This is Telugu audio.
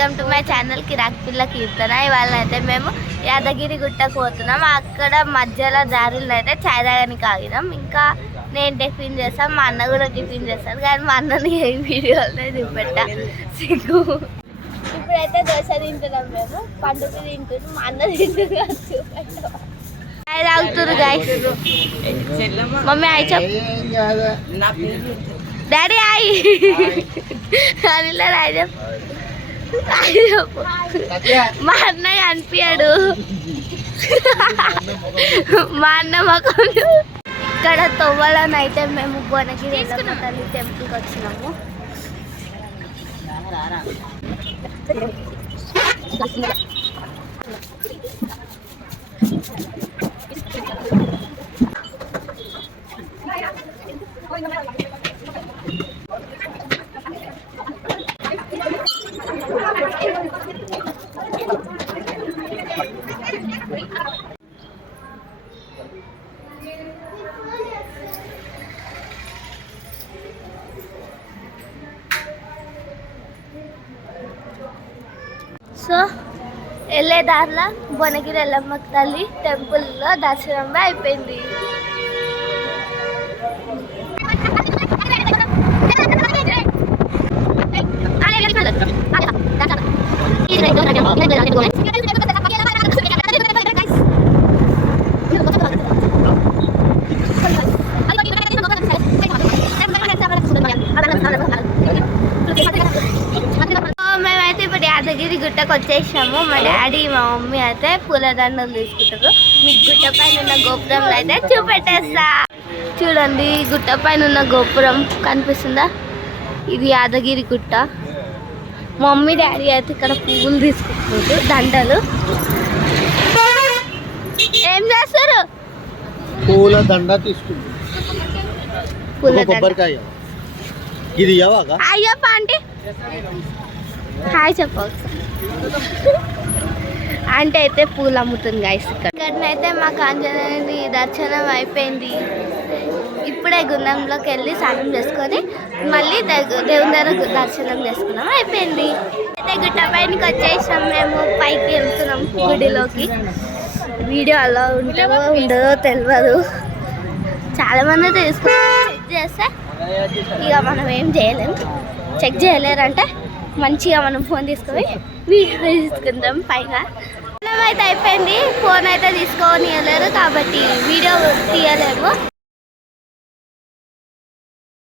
వెల్కమ్ టు మై ఛానల్ కిరాక్ పిల్ల కీర్తన. ఇవాళ అయితే మేము యాదగిరి గుట్టకు పోతున్నాం. అక్కడ మధ్యలో దారిలో అయితే చాయ్ తాగడానికి ఆగినాం. ఇంకా నేను టిఫిన్ చేస్తాను మా అన్న కూడా టిఫిన్ చేస్తాడు. కానీ మా అన్నని ఏ వీడియోలో చూపెట్టా. సిగ్గు. ఇప్పుడైతే దోశ తింటున్నాం మేము. పండుగ తింటున్నాం. మా అన్న తింటున్నాం చూపెట్టాం. చాయ్ తాగుతురు గాయస్ మమ్మీ అయి చెప్ డాడీ అయి అనిలే చెప్పు రాయి చెప్పు. మా అన్నయ్య అనిపించాడు మా అన్న మాకు ఇక్కడ తొవ్వలను అయితే మేము భువనగిరి ఎల్లమ్మ తల్లి టెంపుల్కి వచ్చినాము. సో వెళ్ళే దారిలో భువనగిరి ఎల్లమ్మ తల్లి టెంపుల్లో దర్శనం అయిపోయింది. గుట్టకు వచ్చేసాము మా డాడీ మా మమ్మీ అయితే పూలదండలు తీసుకుంటారు. మీకు గుట్ట పైన ఉన్న గోపురంలో అయితే చూపెట్టేస్తా. చూడండి గుట్ట పైన ఉన్న గోపురం కనిపిస్తుందా? ఇది యాదగిరి గుట్ట. మమ్మీ డాడీ అయితే ఇక్కడ పువ్వులు తీసుకుంటున్నారు దండలు. ఏం చేస్తారు? పూల దండ దండ. కొబ్బరికాయ. ఇది అయ్యప్ప ఆంటీ హాయ్ చెప్పు. అంటే అయితే పూలు అమ్ముతుంది గాయస్ ఇక్కడ. ఇక్కడనైతే మాకు ఆంజనేయుని దర్శనం అయిపోయింది. ఇప్పుడే గుండంలోకి వెళ్ళి స్నానం చేసుకొని మళ్ళీ దేవుని దగ్గర దర్శనం చేసుకున్నాం అయిపోయింది. అయితే గుట్ట పైనకి వచ్చేసాం మేము పైకి వెళ్తున్నాం గుడిలోకి. వీడియో అలా ఉంటుందో ఉండదో తెలియదు చాలామంది తీసుకుని చెక్ చేస్తే ఇక మనం ఏం చేయలేము చెక్ చేయలేరంటే మంచిగా మనం ఫోన్ తీసుకొని వీడియో తీసుకుందాం పైగా. అయితే అయిపోయింది. ఫోన్ అయితే తీసుకొని వెళ్ళారు కాబట్టి వీడియో తీయలేము